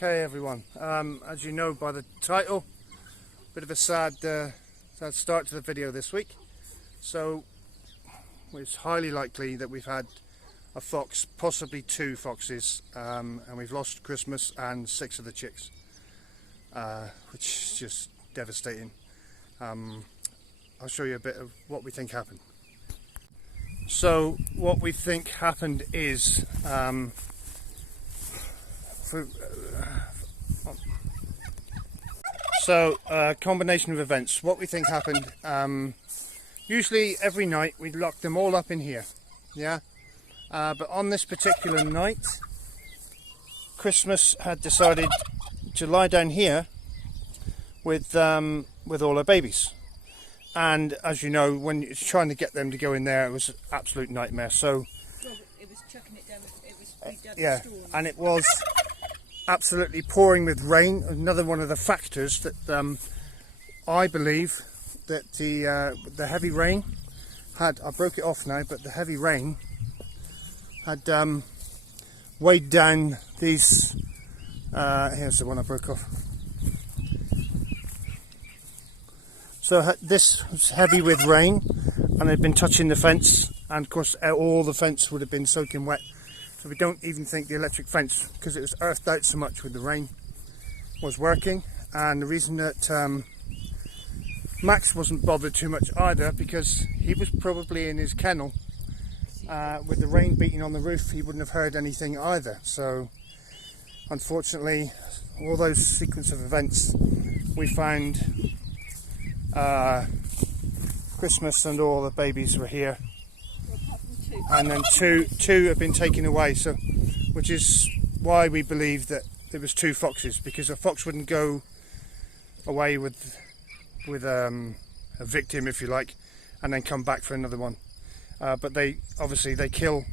Okay everyone, as you know by the title, bit of a sad start to the video this week. So it's highly likely that we've had a fox, possibly 2 foxes, and we've lost Christmas and 6 of the chicks, which is just devastating. I'll show you a bit of what we think happened. So what we think happened is a combination of events. What we think happened, usually every night we lock them all up in here, yeah, but on this particular night Christmas had decided to lie down here with all her babies, and as you know, when it's trying to get them to go in there, it was an absolute nightmare. So it was chucking it down, yeah, and it was absolutely pouring with rain. Another one of the factors that I believe that the heavy rain had, I broke it off now, but the heavy rain had weighed down these, here's the one I broke off. So this was heavy with rain and it had been touching the fence, and of course all the fence would have been soaking wet. So we don't even think the electric fence, because it was earthed out so much with the rain, was working. And the reason that Max wasn't bothered too much either, because he was probably in his kennel with the rain beating on the roof, he wouldn't have heard anything either. So unfortunately, all those sequence of events, we found Christmas and all the babies were here. And then two have been taken away, so which is why we believe that there was 2 foxes, because a fox wouldn't go away with a victim, if you like, and then come back for another one. But they kill.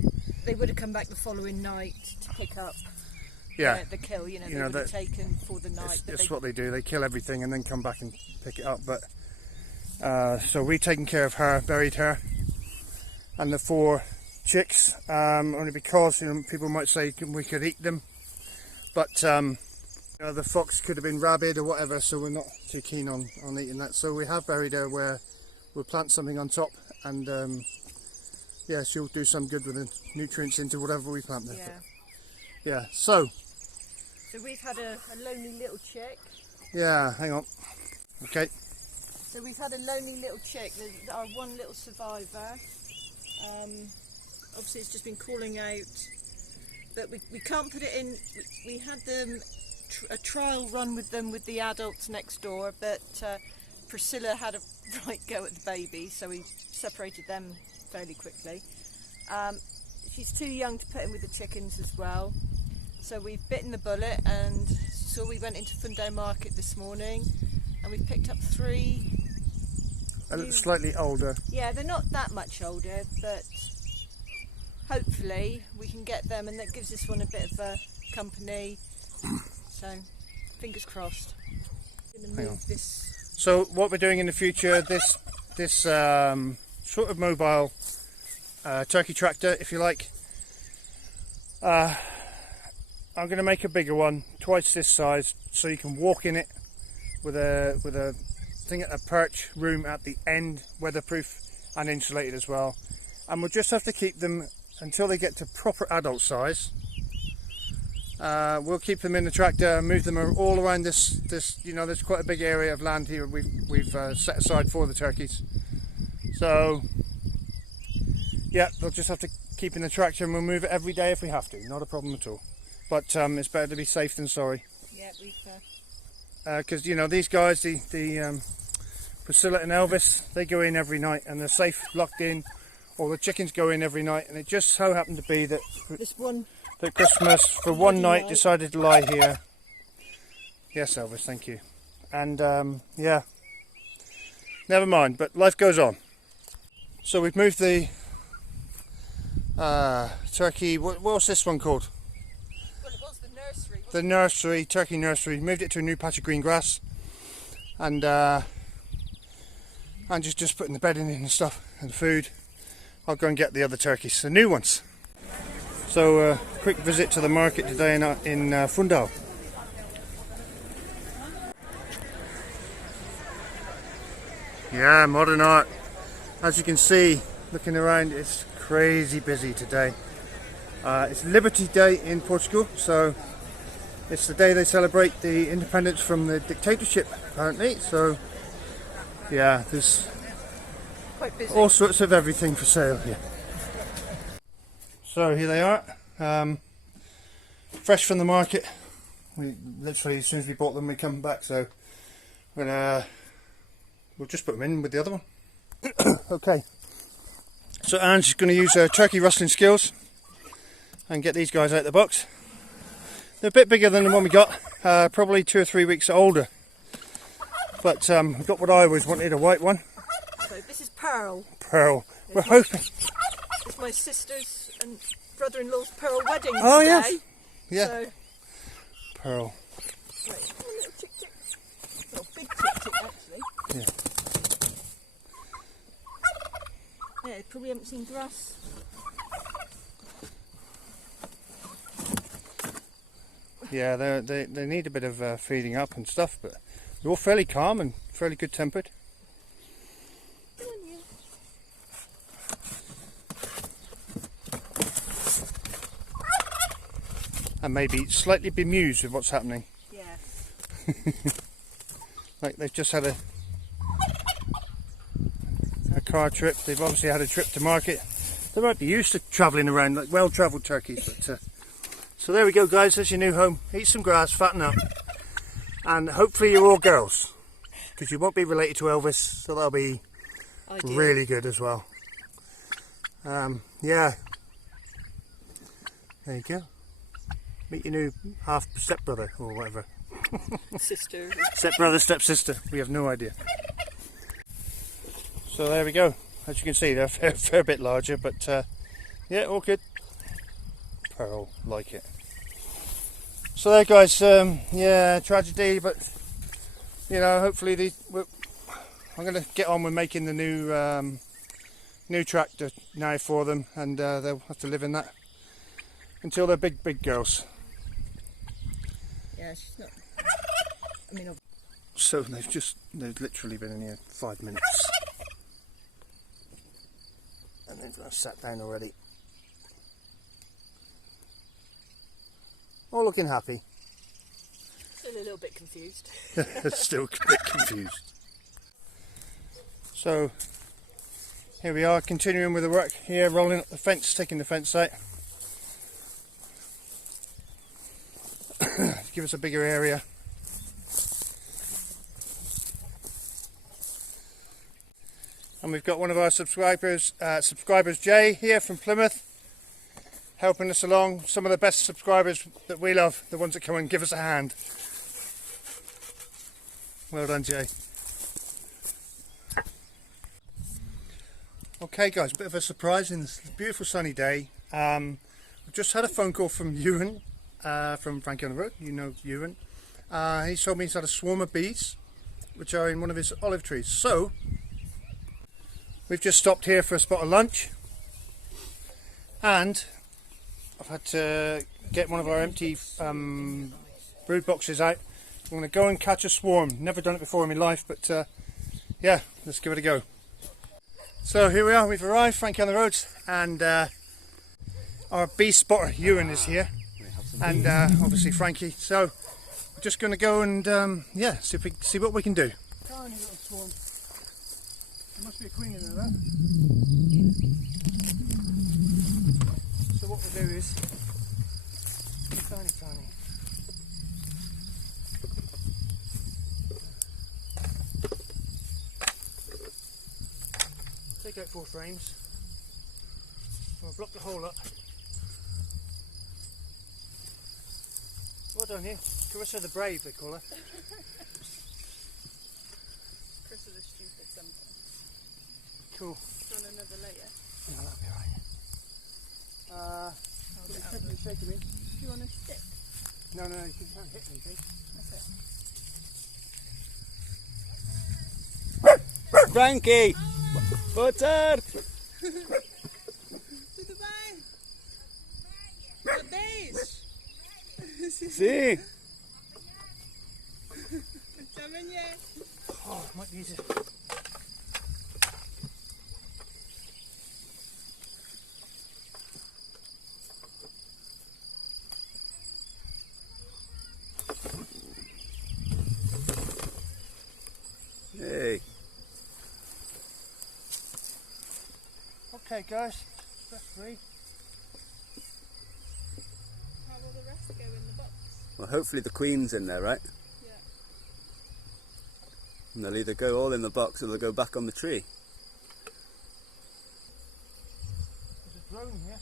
They would have come back the following night to pick up. Yeah, the kill. You know, they would have taken for the night. That's what they do. They kill everything and then come back and pick it up. But so we've taken care of her, buried her, and the 4 chicks, only because, you know, people might say we could eat them, but you know, the fox could have been rabid or whatever, so we're not too keen on eating that. So we have buried her where we'll plant something on top, and yeah, she'll do some good with the nutrients into whatever we plant there. Yeah. But, yeah. So we've had a lonely little chick. Yeah. Hang on. Okay. So we've had a lonely little chick. There's our one little survivor. Obviously it's just been calling out, but we can't put it in. We had them a trial run with them with the adults next door, but Priscilla had a right go at the baby, so we separated them fairly quickly. She's too young to put in with the chickens as well, so we've bitten the bullet, and so we went into Funday Market this morning and we picked up 3 slightly older. Yeah, they're not that much older, but hopefully we can get them, and that gives this one a bit of a company. So fingers crossed. I'm gonna move this. So what we're doing in the future, this sort of mobile turkey tractor, if you like, I'm going to make a bigger one, twice this size, so you can walk in it with a thing at a perch room at the end, weatherproof and insulated as well. And we'll just have to keep them until they get to proper adult size. We'll keep them in the tractor and move them all around this you know, there's quite a big area of land here we've set aside for the turkeys. So yeah, they'll just have to keep in the tractor, and we'll move it every day if we have to, not a problem at all. But it's better to be safe than sorry. Yeah, we've because you know, these guys, the Priscilla and Elvis, they go in every night and they're safe, locked in, or the chickens go in every night, and it just so happened to be that that Christmas for one night decided to lie here. Yes, Elvis, thank you. And yeah, never mind, but life goes on. So we've moved the turkey, what's this one called? Well, it was the nursery. The nursery, turkey nursery. Moved it to a new patch of green grass, and just putting the bedding in and stuff and food. I'll go and get the other turkeys, the new ones. So quick visit to the market today in Fundal. Yeah, modern art. As you can see, looking around, it's crazy busy today. It's Liberty Day in Portugal, so it's the day they celebrate the independence from the dictatorship, apparently. So, yeah, there's Quite busy. all sorts of everything for sale here. So here they are, fresh from the market. We literally, as soon as we bought them, we come back. So we'll just put them in with the other one. Okay. So Anne's going to use her turkey rustling skills and get these guys out of the box. They're a bit bigger than the one we got, probably 2 or 3 weeks older. But we've got what I always wanted, a white one. So this is Pearl. Pearl. We're hoping. It's my sister's and brother-in-law's Pearl wedding Oh today. yes. Yeah. So, Pearl. wait, a little tick tick. Well, big tick tick actually. Yeah. Yeah, probably haven't seen grass. Yeah, they need a bit of feeding up and stuff, but they're all fairly calm and fairly good tempered. Come on, you. And maybe slightly bemused with what's happening. Yeah. Like they've just had a car trip. They've obviously had a trip to market. They might be used to travelling around, like well-travelled turkeys. But so there we go, guys. There's your new home. Eat some grass, fatten up, and hopefully you're all girls, because you won't be related to Elvis, so that'll be Ideal. really good as well. Yeah. There you go. Meet your new half stepbrother or whatever. Sister. Stepbrother, stepsister. We have no idea. So there we go. As you can see, they're a fair bit larger, but yeah, all good. Pearl, like it. So there, guys. Yeah, tragedy, but you know, hopefully I'm going to get on with making the new tractor now for them, and they'll have to live in that until they're big girls. Yeah, she's not. I mean, So they've literally been in here 5 minutes. And they've sat down already. All looking happy. still a little bit confused. Still a bit confused. So here we are, continuing with the work here, rolling up the fence, taking the fence out. Give us a bigger area. And we've got one of our subscribers, Jay here from Plymouth, helping us along. Some of the best subscribers that we love, the ones that come and give us a hand. Well done, Jay. Okay guys, a bit of a surprise in this beautiful sunny day. We've just had a phone call from Ewan, from Frankie on the Road. You know Ewan. He told me he's had a swarm of bees, which are in one of his olive trees. So we've just stopped here for a spot of lunch, and I've had to get one of our empty brood boxes out. I'm going to go and catch a swarm. Never done it before in my life, but yeah, let's give it a go. So here we are, we've arrived, Frankie on the Roads, and our bee spotter Ewan is here, and obviously Frankie. So we're just going to go and yeah, see what we can do. Tiny little swarm. There must be a queen in there, though. So what we'll do is tiny. Take out 4 frames. We'll block the hole up. Well done here. Carissa the Brave, they call her. Chris is a stupid sometimes. Cool. On another layer. Yeah, that'll be alright. Shaking me. Do you want a stick? No, you can't hit me, see? That's it. Frankie! Butter! Tudo bem? Parabéns! Sim! Até amanhã! Oh, might be easier. Okay guys, that's free. How will the rest go in the box? Well, hopefully the queen's in there, right? Yeah. And they'll either go all in the box or they'll go back on the tree. There's a drone here.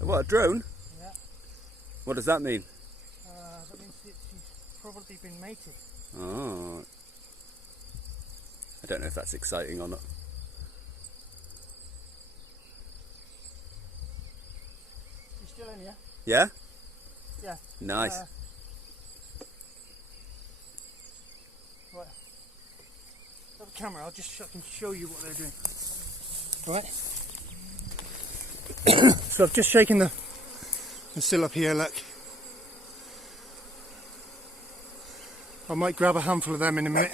What, a drone? Yeah. What does that mean? That means she's probably been mated. Oh. I don't know if that's exciting or not. You still in here? Yeah? Yeah. Nice. Right. Have a camera, I can show you what they're doing. Right. So I've just shaken the still up here, look. I might grab a handful of them in a minute.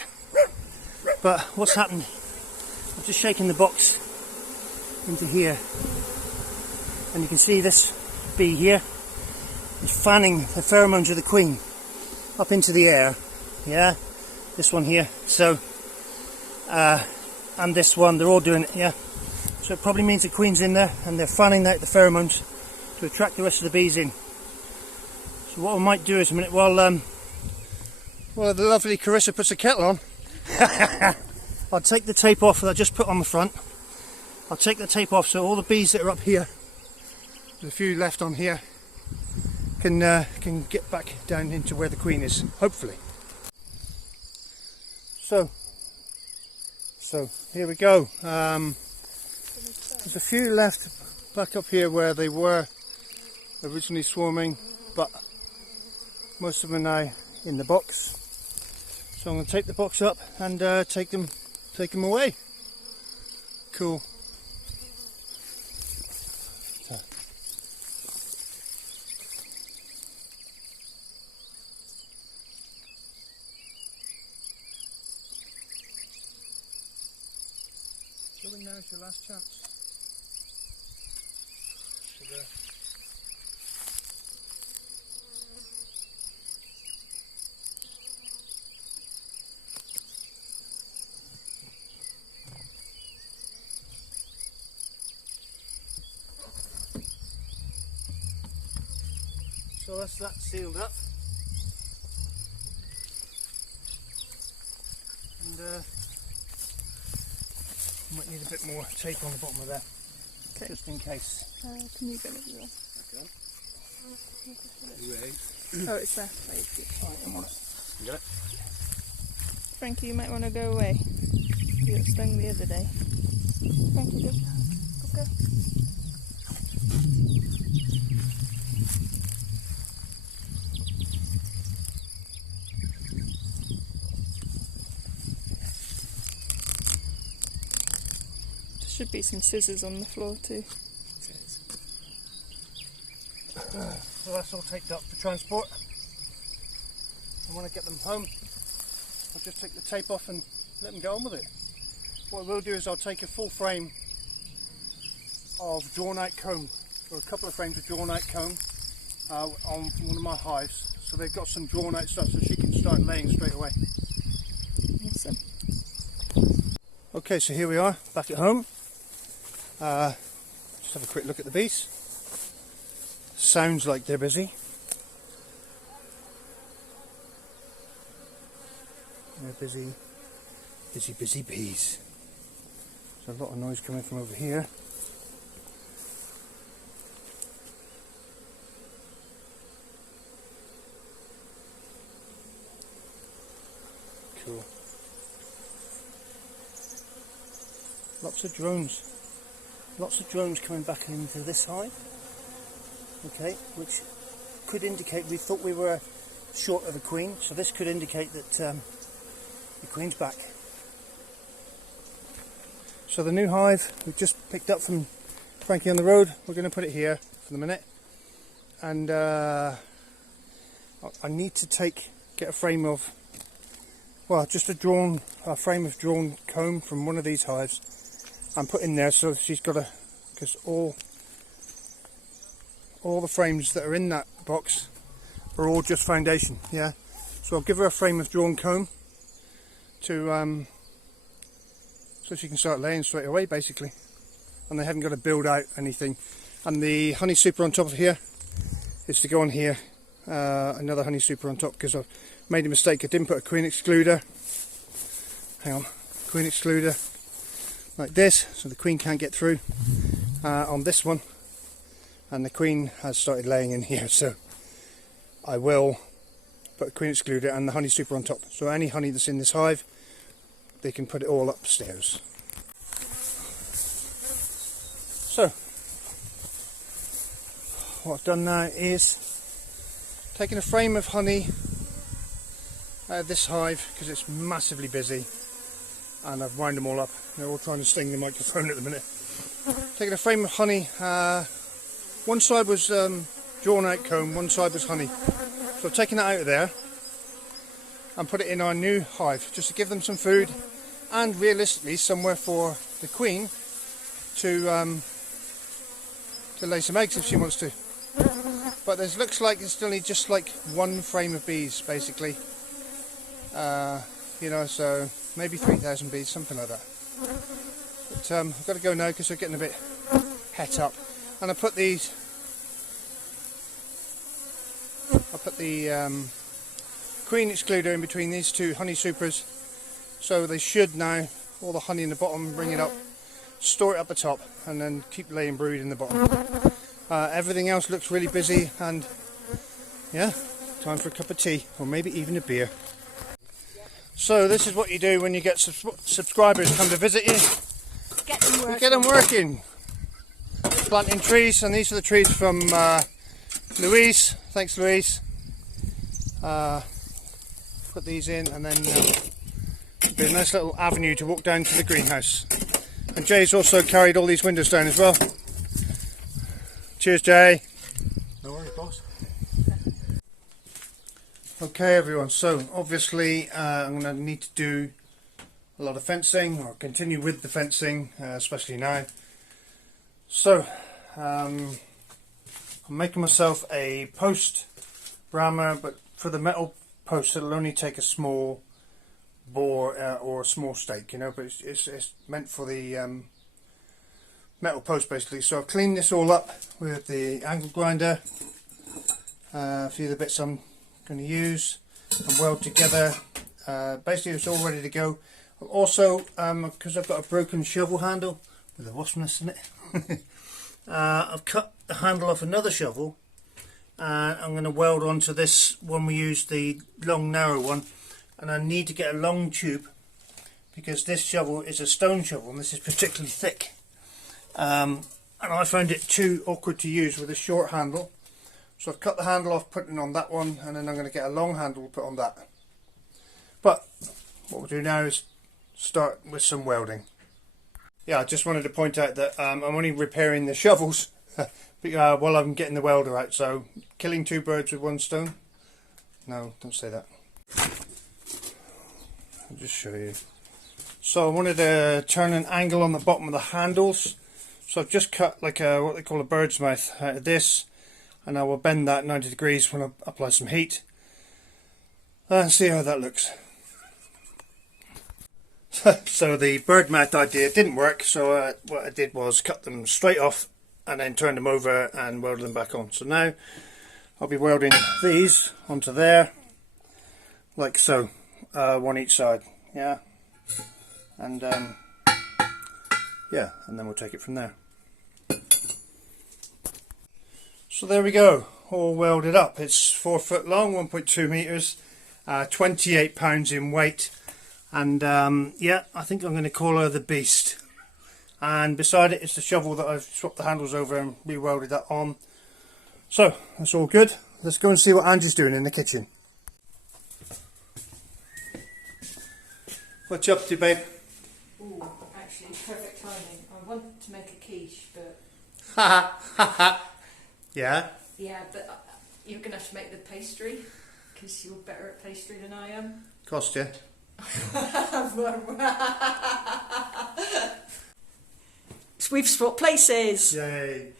But what's happened, I've just shaken the box into here. And you can see this bee here is fanning the pheromones of the queen up into the air. Yeah, this one here. So, and this one, they're all doing it, yeah. So it probably means the queen's in there and they're fanning out the pheromones to attract the rest of the bees in. So what I might do is a minute while the lovely Carissa puts the kettle on, I'll take the tape off that I just put on the front. I'll take the tape off so all the bees that are up here, there's a few left on here, can get back down into where the queen is, hopefully. So here we go. There's a few left back up here where they were originally swarming, but most of them are now in the box. So I'm going to take the box up and take them away. Cool. So. Going now is your last chance. Sugar. So that's that sealed up, and might need a bit more tape on the bottom of that, okay, just in case. Can you get it as well? Okay. Oh, it's there. Right, I'm on it. You got it? Frankie, you might want to go away. You got stung the other day. Frankie, go. Go. Should be some scissors on the floor too. So that's all taped up for transport. And when I get them home, I'll just take the tape off and let them get on with it. What I will do is I'll take a full frame of drawn out comb, or a couple of frames of drawn out comb on one of my hives, so they've got some drawn out stuff so she can start laying straight away. Awesome. Okay, so here we are back at home. Just have a quick look at the bees. Sounds like they're busy. They're busy bees. There's a lot of noise coming from over here. Cool. Lots of drones coming back into this hive, okay, which could indicate we thought we were short of a queen, so this could indicate that the queen's back. So the new hive we just picked up from Frankie on the road, we're going to put it here for the minute, and I need to get a frame of, well, just a frame of drawn comb from one of these hives and put in there, so she's got a, because all the frames that are in that box are all just foundation, yeah. So I'll give her a frame of drawn comb to so she can start laying straight away basically, and they haven't got to build out anything. And the honey super on top of here is to go on here, another honey super on top, because I've made a mistake. I didn't put a queen excluder. Hang on, queen excluder like this, so the queen can't get through on this one, and the queen has started laying in here, so I will put a queen excluder and the honey super on top, so any honey that's in this hive, they can put it all upstairs. So what I've done now is taken a frame of honey out of this hive because it's massively busy, and I've wound them all up. They're all trying to sting the microphone at the minute. Taking a frame of honey, one side was drawn out comb, one side was honey. So I've taken that out of there and put it in our new hive just to give them some food, and realistically somewhere for the queen to lay some eggs if she wants to. But there looks like it's only just like one frame of bees basically, you know, so maybe 3,000 bees, something like that. But I've got to go now because they're getting a bit het up, and I put the queen excluder in between these two honey supers, so they should now, all the honey in the bottom, bring it up, store it up the top, and then keep laying brood in the bottom. Everything else looks really busy, and yeah, time for a cup of tea, or maybe even a beer. So this is what you do when you get subscribers come to visit you. Get them working. You get them working. Planting trees, and these are the trees from Louise. Thanks, Louise. Put these in, and then it'll be a nice little avenue to walk down to the greenhouse. And Jay's also carried all these windows down as well. Cheers, Jay. No worries, boss. Okay, everyone. So obviously, I'm going to need to do a lot of fencing, or continue with the fencing, especially now. So I'm making myself a post rammer, but for the metal post it'll only take a small bore or a small stake, you know, but it's meant for the metal post basically. So I've cleaned this all up with the angle grinder, a few of the bits I'm going to use and weld together. Basically it's all ready to go. Also, because I've got a broken shovel handle with a wasp nest in it, I've cut the handle off another shovel, and I'm going to weld onto this one. We used the long narrow one, and I need to get a long tube because this shovel is a stone shovel and this is particularly thick, and I found it too awkward to use with a short handle, so I've cut the handle off, putting on that one, and then I'm going to get a long handle to put on that. But what we'll do now is start with some welding. Yeah, I just wanted to point out that I'm only repairing the shovels while I'm getting the welder out, so killing two birds with one stone. No, don't say that. I'll just show you. So I wanted to turn an angle on the bottom of the handles, so I've just cut like a, what they call a bird's mouth out of this, and I will bend that 90 degrees when I apply some heat and see how that looks. So the bird mouth idea didn't work, so what I did was cut them straight off and then turn them over and weld them back on. So now I'll be welding these onto there, like so, one each side, yeah, and yeah, and then we'll take it from there. So there we go, all welded up. It's 4 foot long, 1.2 meters, 28 pounds in weight. And yeah, I think I'm going to call her the Beast. And beside it is the shovel that I've swapped the handles over and re-welded that on. So that's all good. Let's go and see what Angie's doing in the kitchen. What you up to, babe? Ooh, actually, perfect timing. I wanted to make a quiche, but yeah. Yeah, but you're going to have to make the pastry because you're better at pastry than I am. Cost you. We've swapped places. Yay.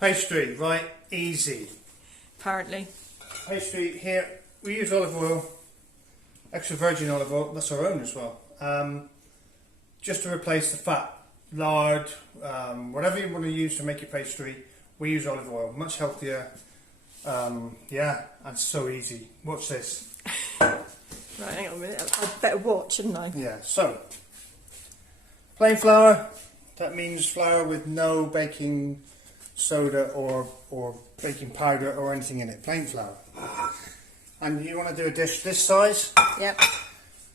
Pastry, right, easy. Apparently. Pastry here, we use olive oil, extra virgin olive oil, that's our own as well. just to replace the fat, lard, whatever you want to use to make your pastry. We use olive oil, much healthier. Yeah, and so easy. Watch this. Right, hang on a minute. I'd better watch, shouldn't I? Yeah, so plain flour. That means flour with no baking soda or baking powder or anything in it. Plain flour. And you want to do a dish this size. Yep.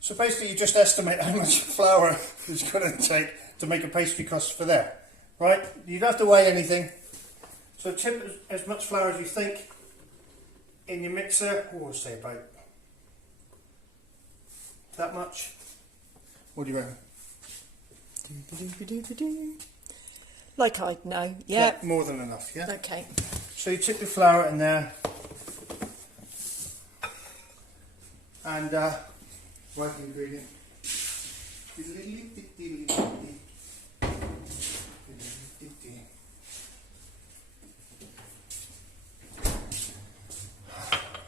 So basically, you just estimate how much flour it's going to take to make a pastry crust for there, right? You don't have to weigh anything. So tip as much flour as you think in your mixer. Oh, I'll say about that much. What do you reckon? Like I'd know. Yeah. More than enough, yeah? Okay. So you tip the flour in there. And working ingredient.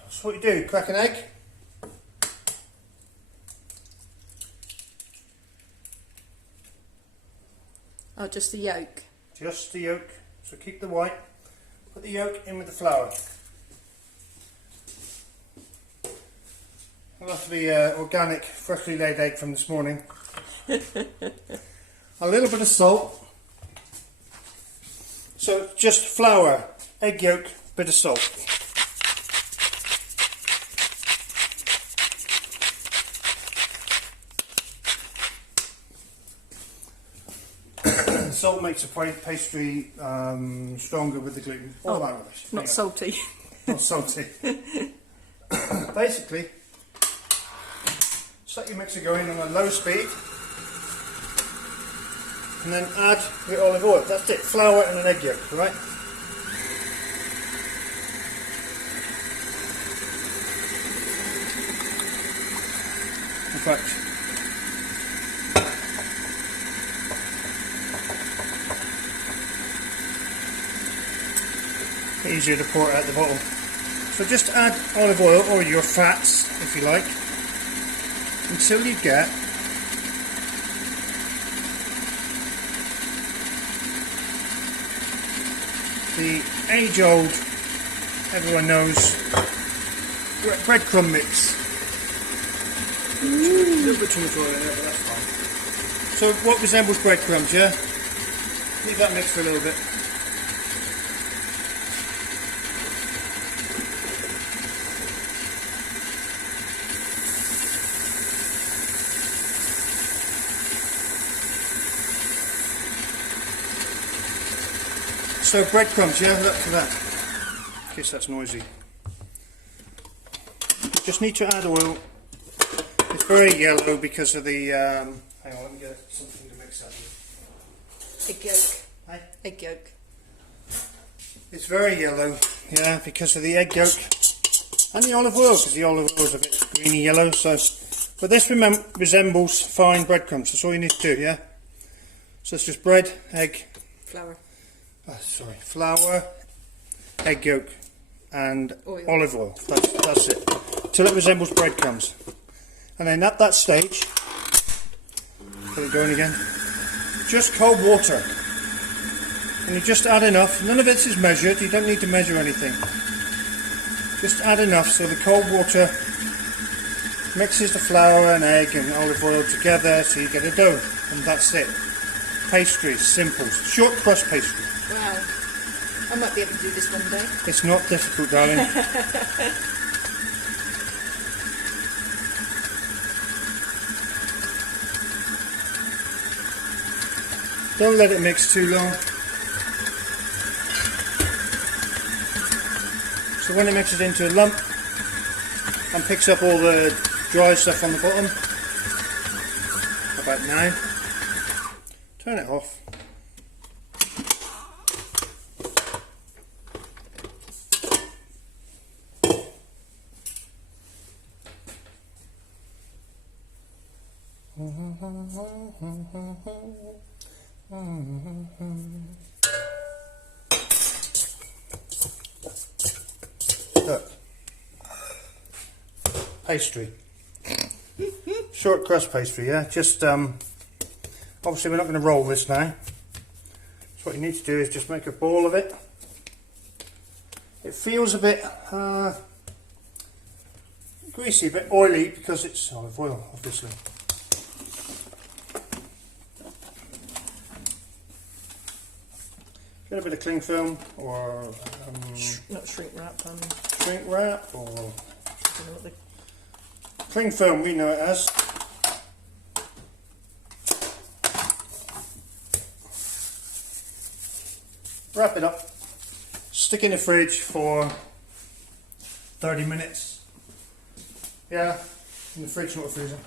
So what you do, crack an egg. Oh, just the yolk. Just the yolk. So keep the white. Put the yolk in with the flour. I love the organic, freshly laid egg from this morning. A little bit of salt. So just flour, egg yolk, bit of salt. Salt makes a pastry stronger with the gluten. All that rubbish. Not salty. Not salty. Basically, set your mixer going on a low speed and then add the olive oil. That's it, flour and an egg yolk, right? In fact, easier to pour it out the bottle. So just add olive oil or your fats if you like until you get the age-old, everyone knows, breadcrumb mix. A little bit too much oil in there, but that's fine. So what resembles breadcrumbs, yeah? Leave that mix for a little bit. So breadcrumbs, yeah, look for that. In case that's noisy. Just need to add oil. It's very yellow because of the. Hang on, let me get something to mix that with. Egg yolk. Hey? Egg yolk. It's very yellow, yeah, because of the egg yolk and the olive oil, because the olive oil is a bit greeny yellow. So, but this resembles fine breadcrumbs. That's all you need to do, yeah. So it's just bread, egg. Flour. Flour, egg yolk and Oil. olive oil. That's it. Till it resembles breadcrumbs. And then at that stage, put it going again, just cold water. And you just add enough. None of this is measured. You don't need to measure anything. Just add enough so the cold water mixes the flour and egg and olive oil together so you get a dough. And that's it. Pastry, simple. Short crust pastry. Wow. I might be able to do this one day. It's not difficult, darling. Don't let it mix too long. So when it mixes into a lump and picks up all the dry stuff on the bottom, about now, turn it off. Look, pastry, short crust pastry, yeah. Just obviously we're not going to roll this now. So what you need to do is just make a ball of it. It feels a bit greasy, a bit oily because it's olive oil, obviously. Get a bit of cling film or not shrink wrap. shrink wrap or I don't know what cling film, we know it as. Wrap it up, stick in the fridge for 30 minutes. Yeah, in the fridge, not the freezer.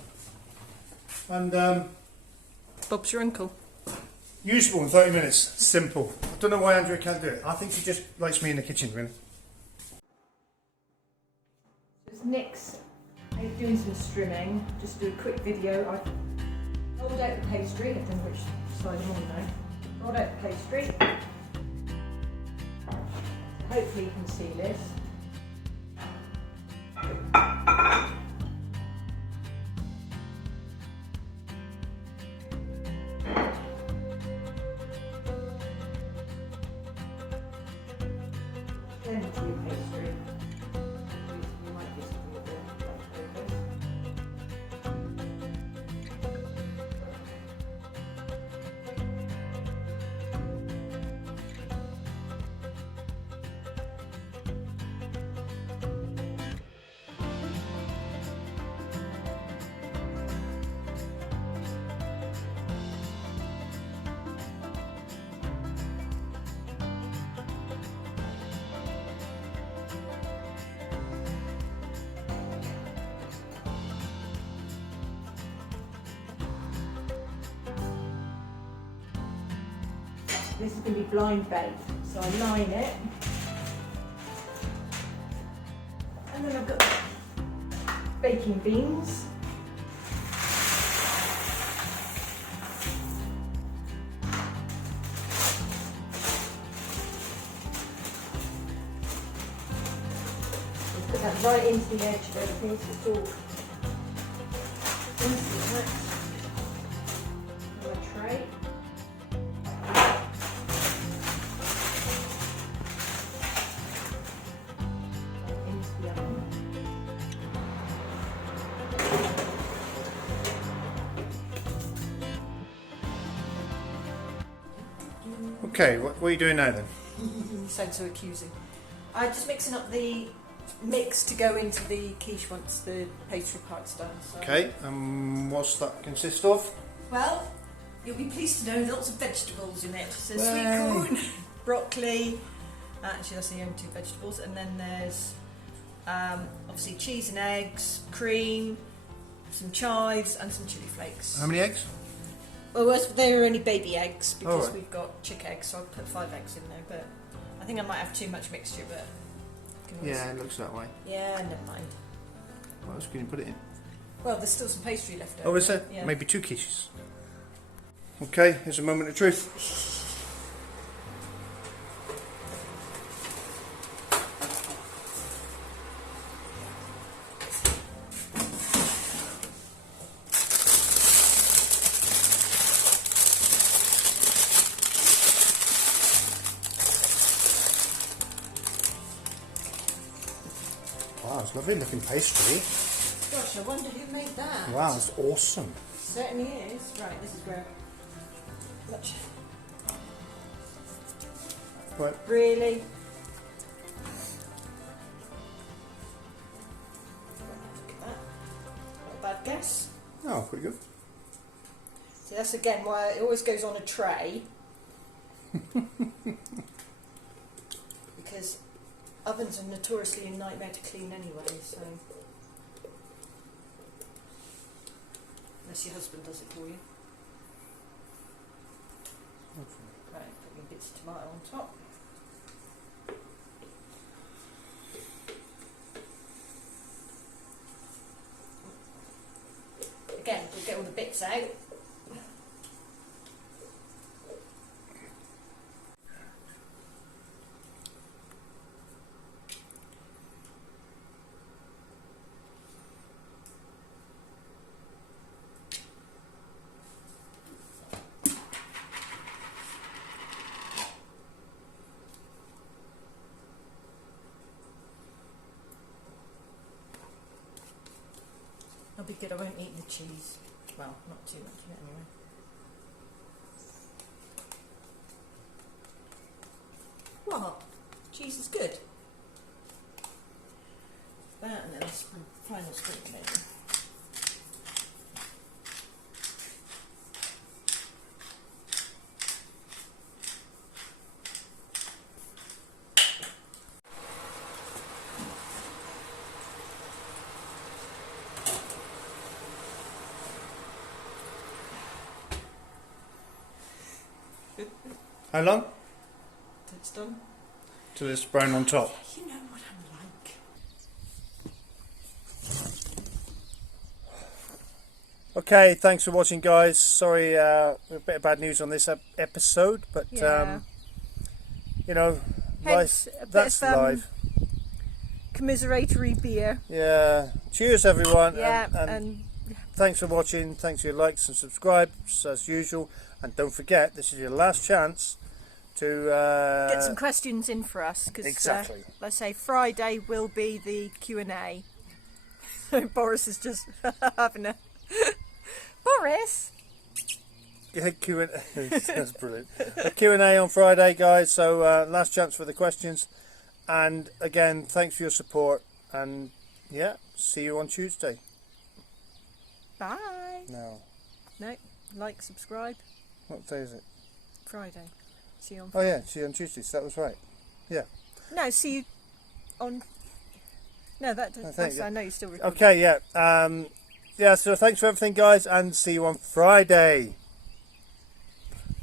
And Bob's your uncle. usable in 30 minutes. Simple. I don't know why Andrea can't do it. I think she just likes me in the kitchen, really. It's Nick's doing some strimming. Just do a quick video. I rolled out the pastry. I don't know which side I'm on now. Rolled out the pastry. Hopefully you can see this. Then to your pastry. You might get something a bit leftovers. This is going to be blind baked, so I line it, and then I've got baking beans. I'll put that right into the edge of everything, so it's all into that. On a tray. Okay, what are you doing now then? You sound so accusing. I'm just mixing up the mix to go into the quiche once the pastry part's done. So. Okay, what's that consist of? Well, you'll be pleased to know there's lots of vegetables in it. So Yay. sweetcorn, broccoli, actually that's the only two vegetables, and then there's obviously cheese and eggs, cream, some chives and some chili flakes. How many eggs? Well, they were only baby eggs because right. we've got chick eggs, so I'll put 5 eggs in there, but I think I might have too much mixture, but... can always- Yeah, it looks that way. Yeah, never mind. What else can you put it in? Well, there's still some pastry left over. Oh, is there? Yeah. Maybe 2 quiches. Okay, here's a moment of truth. Wow, it's lovely looking pastry. Gosh, I wonder who made that. Wow, it's awesome. Certainly is. Right, this is where... Watch. Right. Really? Look at that. Not a bad guess. Oh, pretty good. See, that's again why it always goes on a tray. Because ovens are notoriously a nightmare to clean anyway, so... Unless your husband does it for you. Right, put bits of tomato on top. Again, we'll get all the bits out. be good. I won't eat the cheese. Well, not too much of it anyway. What? Cheese is good. That and then a final sprinkle maybe. How long? Till it's done. Till it's brown on top. You know what I'm like. Okay, thanks for watching, guys. Sorry, a bit of bad news on this episode, but Yeah. you know, Hence, life, a bit that's of, life. Commiseratory beer. Yeah. Cheers, everyone. Yeah, and and thanks for watching. Thanks for your likes and subscribes as usual. And don't forget, this is your last chance to get some questions in for us, because exactly. let's say Friday will be the Q&A. Boris is just having a Boris. Yeah, Q&A. That's brilliant. A Q&A on Friday, guys. So last chance for the questions. And again, thanks for your support. And yeah, see you on Tuesday. Bye. No. No, like, subscribe. What day is it? Friday. See you on. Oh yeah, see you on Tuesday. So that was right. Yeah. No, see you on. No, that's. you. I know you're still recording. Okay. Yeah. Yeah. So thanks for everything, guys, and see you on Friday.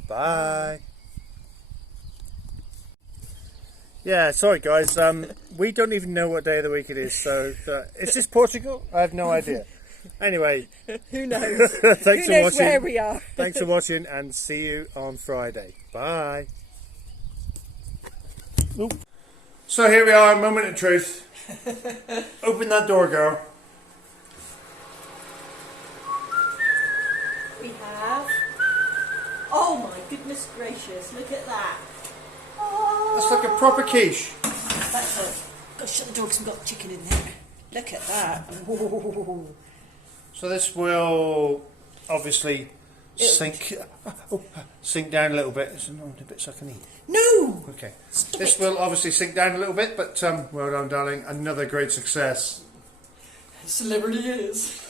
Bye. Yeah. Sorry, guys. We don't even know what day of the week it is. So is this Portugal? I have no idea. Anyway. Who knows? Thanks Who for knows watching. where we are? Thanks for watching, and see you on Friday. Bye. Oop. So here we are, moment of truth. Open that door, girl. We have. Oh my goodness gracious! Look at that. Oh, That's like a proper quiche. that's a. Got to shut the door because we've got chicken in there. Look at that. Whoa. So this will obviously sink down a little bit. It's not a bit so I can eat. No. Okay. Stop This it. will obviously sink down a little bit, but well done, darling. Another great success. Celebrity is.